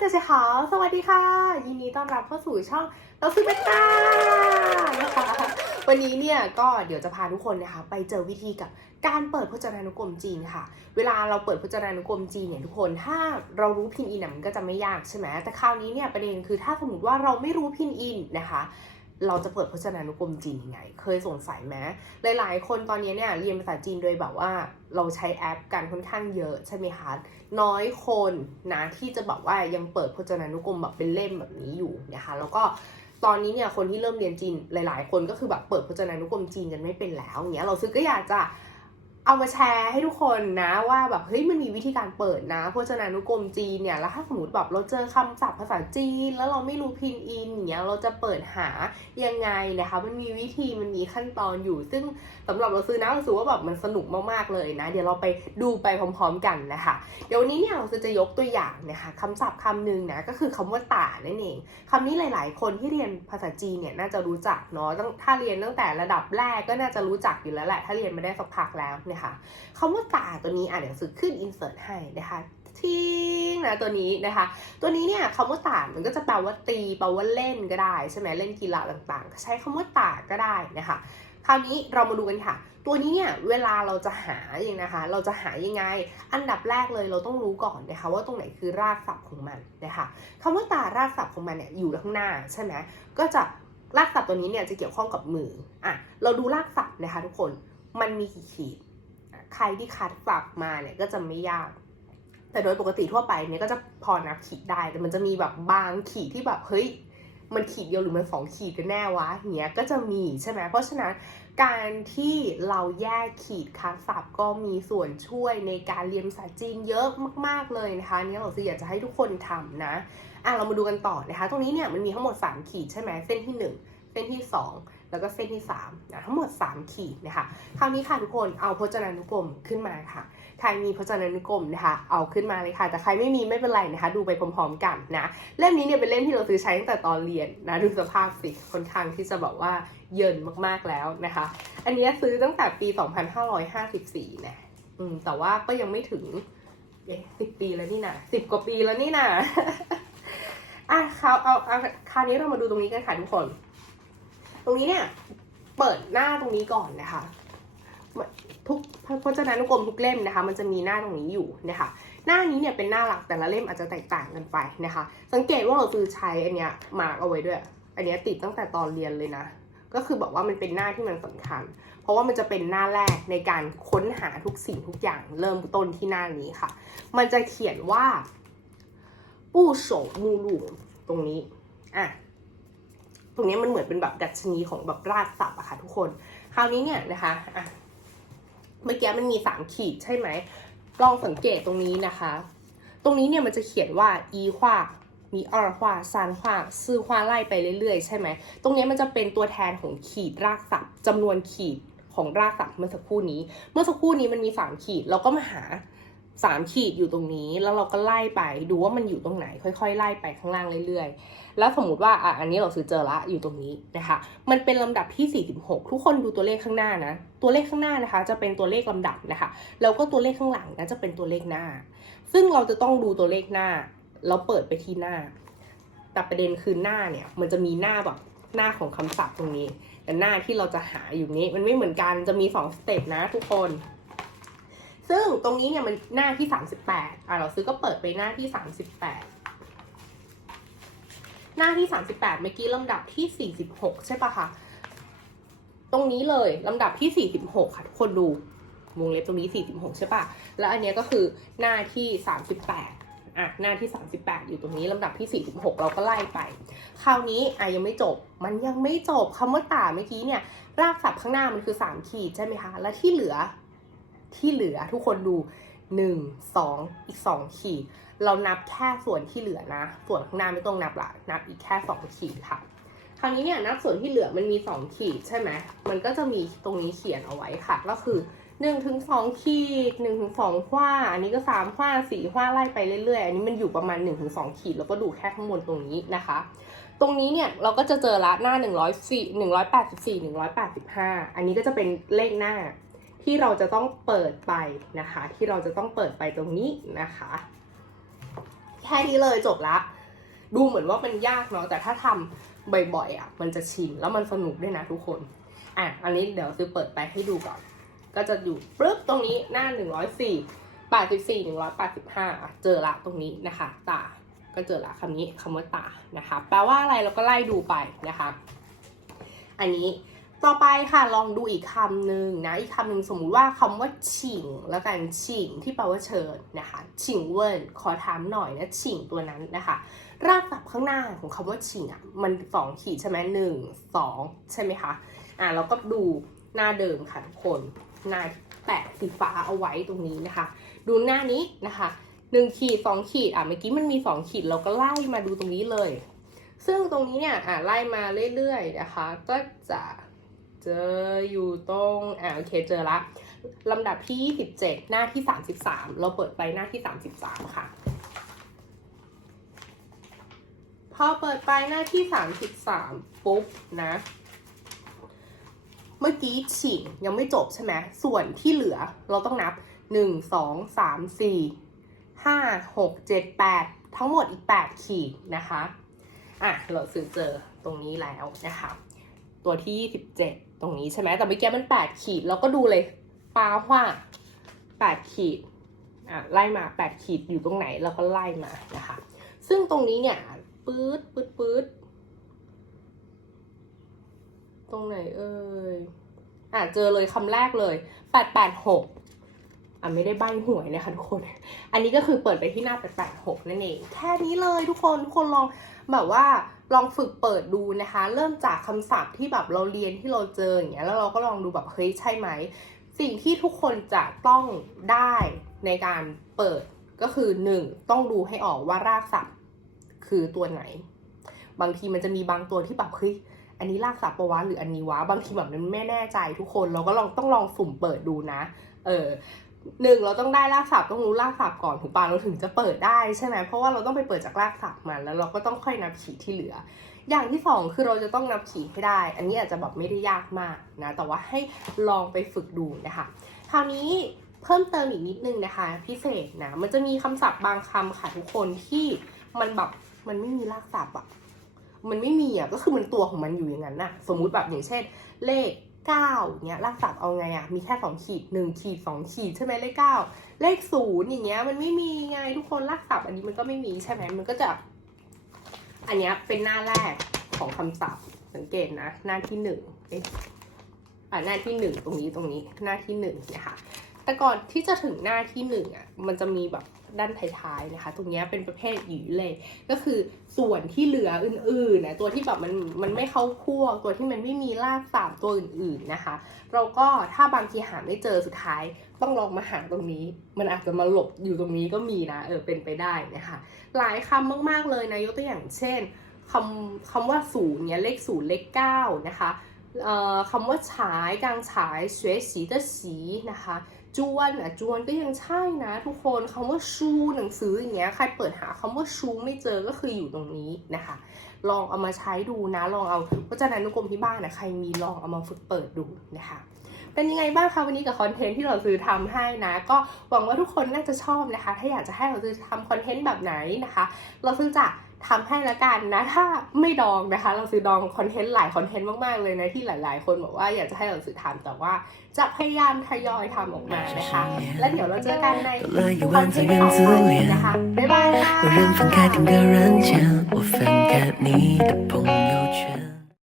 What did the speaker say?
เจเจขาสวัสดีค่ะ ยินดีต้อนรับเข้าสู่ช่องเราคือเบต้านะคะวันนี้เนี่ยก็เดี๋ยวจะพาทุกคนนะคะไปเจอวิธีกับการเปิดพจนานุกรมจีนค่ะ เวลาเราเปิดพจนานุกรมจีนเนี่ยทุกคนถ้าเรารู้พินอินน่ะมันก็จะไม่ยากใช่ไหมแต่คราวนี้เนี่ยประเด็นคือถ้าสมมติว่าเราไม่รู้พินอินนะคะ เราจะเปิดพจนานุกรมจีนยังไง เคยสงสัยไหมหลาย ๆ คนตอนนี้เนี่ยเรียนภาษาจีนโดยแบบว่าเราใช้แอปกันค่อนข้างเยอะใช่ไหมคะ น้อยคนนะที่จะบอกว่ายังเปิดพจนานุกรมแบบเป็นเล่มแบบนี้อยู่นะคะ แล้วก็ตอนนี้เนี่ยคนที่เริ่มเรียนจีนหลาย ๆ คนก็คือแบบเปิดพจนานุกรมจีนกันไม่เป็นแล้วอย่างเงี้ยเราซื้อก็อยากจะ เอามาแชร์ให้ทุกคนนะว่าแบบเฮ้ยมันมีวิธีการเปิดนะพจนานุกรมจีนเนี่ยแล้วถ้าสมมติแบบเราเจอคำศัพท์ภาษาจีน แล้วเราไม่รู้พินอินอย่างเงี้ยเราจะเปิดหายังไงนะคะ มันมีวิธีมันมีขั้นตอนอยู่ ซึ่งสำหรับเราซื้อนะเราซื้อว่าแบบมันสนุกมากๆเลยนะ เดี๋ยวเราไปดูไปพร้อม ๆ กันนะคะเดี๋ยววันนี้เนี่ยเราจะยกตัวอย่างนะคะคำศัพท์คำหนึ่งนะก็คือคำว่าต่านั่นเองคำนี้หลาย ๆ คนที่เรียนภาษาจีนเนี่ยน่าจะรู้จักเนาะตั้งถ้าเรียนตั้งแต่ระดับแรกก็น่าจะรู้จักอยู่แล้วแหละถ้าเรียนมาได้สักพักแล้วนะคะคำว่าต่าตัวนี้อะเดี๋ยวซื้อขึ้นอินเสิร์ตให้นะคะทิ้งนะตัวนี้นะคะ ตัวนี้เนี่ยคำว่าต่ามันก็จะแปลว่าตีแปลว่าเล่นก็ได้ใช่ไหมเล่นกีฬาต่างๆ ใช้คำว่าต่าก็ได้นะคะ คราวนี้เรามาดูกันค่ะ ตัวนี้เนี่ยเวลาเราจะหาอย่างนะคะ เราจะหายังไง อันดับแรกเลยเราต้องรู้ก่อนนะคะ ว่าตรงไหนคือรากศัพท์ของมันนะคะคำว่าตารากศัพท์ของมันเนี่ยอยู่ข้างหน้าใช่ไหมก็จะรากศัพท์ตัวนี้เนี่ยจะเกี่ยวข้องกับมืออะเราดูรากศัพท์นะคะ ทุกคนมันมีกี่ขีด ใครที่คัดศัพท์มาเนี่ยก็จะไม่ยาก แต่โดยปกติทั่วไปเนี่ยก็จะพอนับขีดได้ แต่มันจะมีแบบบางขีดที่แบบเฮ้ยมันขีดเดียวหรือมันสองขีดกันแน่วะเงี้ยก็จะมีใช่ไหมเพราะฉะนั้นการที่เราแยกขีดคัดศัพท์ก็มีส่วนช่วยในการเรียนภาษาจีนเยอะมาก ๆเลยนะคะนี่เราคืออยากจะให้ทุกคนทำนะอะเรามาดูกันต่อนะคะ ตรงนี้เนี่ยมันมีทั้งหมด 3 ขีดใช่ไหมเส้นที่ 1 เส้นที่ 2 แล้วก็เส้นที่3นะทั้งหมด 3 ขีดนะคะคราวนี้ค่ะทุกคนเอาพจนานุกรมขึ้นมาค่ะ ใครมีพจนานุกรมนะคะเอาขึ้นมาเลยค่ะ แต่ใครไม่มีไม่เป็นไรนะคะ ดูไปพร้อมๆกันนะเล่มนี้เนี่ยเป็นเล่มที่เราซื้อใช้ตั้งแต่ตอนเรียนนะดูสภาพสิค่อนข้างที่จะแบบว่าเยินมากๆแล้วนะคะ อันนี้ซื้อตั้งแต่ปี 2554นะอืมแต่ว่าก็ยังไม่ถึงเอ๊ะสิบปีแล้วนี่นะสิบกว่าปีแล้วนี่นะอะคราวเอาคราวนี้เรามาดูตรงนี้กันค่ะทุกคน ตรงนี้เนี่ยเปิดหน้าตรงนี้ก่อนนะคะทุกพจนานุกรมทุกเล่มนะคะ มันจะมีหน้าตรงนี้อยู่นะคะ หน้านี้เนี่ยเป็นหน้าหลักแต่ละเล่มอาจจะแตกต่างกันไปนะคะ สังเกตว่าเราซื้อใช้อันเนี้ยมาร์กเอาไว้ด้วย อันเนี้ยติดตั้งแต่ตอนเรียนเลยนะ ก็คือบอกว่ามันเป็นหน้าที่มันสำคัญ เพราะว่ามันจะเป็นหน้าแรกในการค้นหาทุกสิ่งทุกอย่างเริ่มต้นที่หน้านี้ค่ะ มันจะเขียนว่า ปู้โฉมูลูตรงนี้อะ ตรงนี้มันเหมือนเป็นแบบดัชนีของแบบรากศัพท์อะค่ะทุกคน คราวนี้เนี่ยนะคะเมื่อกี้มันมี 3 ขีดใช่ไหมลองสังเกตตรงนี้นะคะ ตรงนี้เนี่ยมันจะเขียนว่าอีขวามีอรขวาซานขวาซื่อขวาไล่ไปเรื่อยๆ ใช่ไหม ตรงนี้มันจะเป็นตัวแทนของขีดรากศัพท์จำนวนขีดของรากศัพท์เมื่อสักครู่นี้ เมื่อสักครู่นี้มันมี 3 ขีด เราก็มาหา สามขีดอยู่ตรงนี้แล้วเราก็ไล่ไปดูว่ามันอยู่ตรงไหน ค่อย ๆ ไล่ไปข้างล่างเรื่อยๆ แล้วสมมติว่าอะอันนี้เราซื้อเจอละอยู่ตรงนี้นะคะ มันเป็นลำดับที่ 46 ทุกคนดูตัวเลขข้างหน้านะ ตัวเลขข้างหน้านะคะ จะเป็นตัวเลขลำดับนะคะ แล้วก็ตัวเลขข้างหลังนะจะเป็นตัวเลขหน้า ซึ่งเราจะต้องดูตัวเลขหน้าเราเปิดไปที่หน้า แต่ประเด็นคือหน้าเนี่ยมันจะมีหน้าแบบหน้าของคำศัพท์ตรงนี้แต่หน้าที่เราจะหาอยู่นี้มันไม่เหมือนกันจะมี2สเต็ปนะทุกคน ซึ่งตรงนี้เนี่ยมันหน้าที่ 38อะเราซื้อก็เปิดไปหน้าที่ 38 หน้าที่ 38 เมื่อกี้ลำดับที่ 46 ใช่ปะคะ ตรงนี้เลยลำดับที่ 46 ค่ะทุกคนดูวงเล็บตรงนี้ 46 ใช่ปะแล้วอันเนี้ยก็คือหน้าที่ 38อะหน้าที่ 38 อยู่ตรงนี้ลำดับที่ 46 เราก็ไล่ไป คราวนี้อะยังไม่จบ มันยังไม่จบคำว่าต่าเมื่อกี้เนี่ย รากศัพท์ข้างหน้ามันคือ 3 ขีดใช่ไหมคะ และที่เหลือ ที่เหลือทุกคนดู 1 2 อีก 2 ขีด เรานับแค่ส่วนที่เหลือนะ ส่วนข้างหน้าไม่ต้องนับละนับอีกแค่ 2 ขีดค่ะ คราวนี้เนี่ยนับส่วนที่เหลือมันมี 2 ขีดใช่ไหมมันก็จะมีตรงนี้เขียนเอาไว้ค่ะ ก็คือ1ถึง2ขีด1ถึง2ขว้า อันนี้ก็3ขว้า4ขว้าไล่ไปเรื่อยๆ อันนี้มันอยู่ประมาณ1ถึง2ขีด แล้วก็ดูแค่ข้างบนตรงนี้นะคะ ตรงนี้เนี่ยเราก็จะเจอละหน้า 104 184 185 อันนี้ก็จะเป็นเลขหน้า ที่เราจะต้องเปิดไปนะคะ ที่เราจะต้องเปิดไปตรงนี้นะคะ แค่นี้เลยจบละ ดูเหมือนว่ามันยากเนาะแต่ถ้าทำบ่อยๆอะมันจะชินแล้วมันสนุกด้วยนะทุกคนอะอันนี้เดี๋ยวซื้อเปิดไปให้ดูก่อน ก็จะอยู่ปึ๊บตรงนี้หน้าหนึ่งร้อยสี่แปดสิบสี่หนึ่งร้อยแปดสิบห้าเจอละตรงนี้นะคะ ตา ก็เจอละคำนี้คำว่าตานะคะ แปลว่าอะไรเราก็ไล่ดูไปนะคะ อันนี้ ต่อไปค่ะลองดูอีกคำหนึ่งนะ อีกคำหนึ่งสมมุติว่าคำว่าฉิงแล้วกันฉิงที่แปลว่าเชิญนะคะฉิงเวินขอถามหน่อยนะฉิงตัวนั้นนะคะ รากศัพท์ข้างหน้าของคำว่าฉิงอะมันสองขีดใช่ไหมหนึ่งสองใช่ไหมคะอ่าเราก็ดูหน้าเดิมค่ะทุกคนหน้าแปะสีฟ้าเอาไว้ตรงนี้นะคะ ดูหน้านี้นะคะหนึ่งขีดสองขีดอะเมื่อกี้มันมีสองขีดเราก็ไล่มาดูตรงนี้เลย ซึ่งตรงนี้เนี่ยอะไล่มาเรื่อยๆนะคะ ก็จะ เจออยู่ตรงอ่าโอเคเจอละลำดับที่27หน้าที่ 33 เราเปิดไปหน้าที่ 33 ค่ะ พอเปิดไปหน้าที่ 33 ปุ๊บนะ เมื่อกี้ฉิงยังไม่จบใช่ไหมส่วนที่เหลือเราต้องนับ 1 2 3 4 5 6 7 8 ทั้งหมดอีก 8 ขีดนะคะ อะ เราซื้อเจอตรงนี้แล้วนะคะ ตัวที่ 27 ตรงนี้ใช่ไหมแต่เมื่อกี้มัน8ขีด เราก็ดูเลยปาว่า8ขีดอะไล่มา8ขีดอยู่ตรงไหนเราก็ไล่มานะคะ ซึ่งตรงนี้เนี่ยปื๊ดปื๊ดปื๊ดตรงไหนเอ่ยอะเจอเลยคำแรกเลย886อะไม่ได้ใบหวยนะคะทุกคน อันนี้ก็คือเปิดไปที่หน้า886นั่นเอง แค่นี้เลยทุกคนทุกคนลองแบบว่า ลองฝึกเปิดดูนะคะ เริ่มจากคำศัพท์ที่แบบเราเรียนที่เราเจออย่างเงี้ยแล้วเราก็ลองดูแบบเฮ้ยใช่ไหม สิ่งที่ทุกคนจะต้องได้ในการเปิดก็คือ 1. ต้องดูให้ออกว่ารากศัพท์คือตัวไหน บางทีมันจะมีบางตัวที่แบบเฮ้ยอันนี้รากศัพท์ปะวะหรืออันนี้วะบางทีแบบมันไม่แน่ใจทุกคนเราก็ลองต้องลองสุ่มเปิดดูนะ เออ หนึ่งเราต้องได้รากศัพท์ต้องรู้รากศัพท์ก่อนถูกปะเราถึงจะเปิดได้ใช่ไหมเพราะว่าเราต้องไปเปิดจากรากศัพท์มันแล้วเราก็ต้องค่อยนับขีดที่เหลือ อย่างที่สองคือเราจะต้องนับขีดให้ได้ อันนี้อาจจะแบบไม่ได้ยากมากนะแต่ว่าให้ลองไปฝึกดูนะคะ คราวนี้เพิ่มเติมอีกนิดนึงนะคะ พิเศษนะมันจะมีคำศัพท์บางคำค่ะทุกคนที่มันแบบมันไม่มีรากศัพท์อะมันไม่มีอะก็คือมันตัวของมันอยู่อย่างนั้นน่ะสมมุติแบบอย่างเช่น เลข เก้าเนี้ยรากศัพท์เอาไงอะมีแค่สองขีดหนึ่งขีดสองขีดใช่ไหมเลขเก้าเลขศูนย์อย่างเงี้ยมันไม่มีไงทุกคนรากศัพท์อันนี้มันก็ไม่มีใช่ไหมมันก็จะ อันเนี้ยเป็นหน้าแรกของคำศัพท์สังเกตนะ หน้าที่หนึ่งเอ๊ะอ่าหน้าที่หนึ่งตรงนี้ตรงนี้หน้าที่หนึ่งนะคะ แต่ก่อนที่จะถึงหน้าที่หนึ่งอะมันจะมีแบบด้านท้ายๆนะคะ ตรงนี้เป็นประเภทหยีเลย ก็คือส่วนที่เหลืออื่นๆนะตัวที่แบบมันมันไม่เข้าคั่วตัวที่มันไม่มีรากสามตัวอื่นๆนะคะ เราก็ถ้าบางทีหาไม่เจอสุดท้าย ต้องลองมาหาตรงนี้ มันอาจจะมาหลบอยู่ตรงนี้ก็มีนะเออเป็นไปได้นะคะ หลายคำมากๆเลยนะยกตัวอย่างเช่นคำคำว่าศูนย์เนี่ยเลขศูนย์เลขเก้านะคะเอ่อคำว่าฉายกลางฉายเสวยสีเตสีนะคะ จวนอะจวนก็ยังใช่นะ ทุกคนคำว่าชูหนังสืออย่างเงี้ยใครเปิดหาคำว่าชูไม่เจอก็คืออยู่ตรงนี้นะคะ ลองเอามาใช้ดูนะ ลองเอาพจนานุกรมที่บ้านนะใครมีลองเอามาฝึกเปิดดูนะคะเป็นยังไงบ้างคะวันนี้กับคอนเทนต์ที่เราซื้อทำให้นะ ก็หวังว่าทุกคนน่าจะชอบนะคะ ถ้าอยากจะให้เราซื้อทำคอนเทนต์แบบไหนนะคะ เราซื้อจะ ทำให้ละกันนะ ถ้าไม่ดองนะคะ เราซื้อดองคอนเทนต์หลายคอนเทนต์มากๆเลยนะ ที่หลาย ๆ คนบอกว่าอยากจะให้เราซื้อทำแต่ว่าจะพยายามทยอยทำออกมานะคะ และเดี๋ยวเราเจอกันในคอนเทนต์ต่อไปนะคะบ๊ายบายค่ะ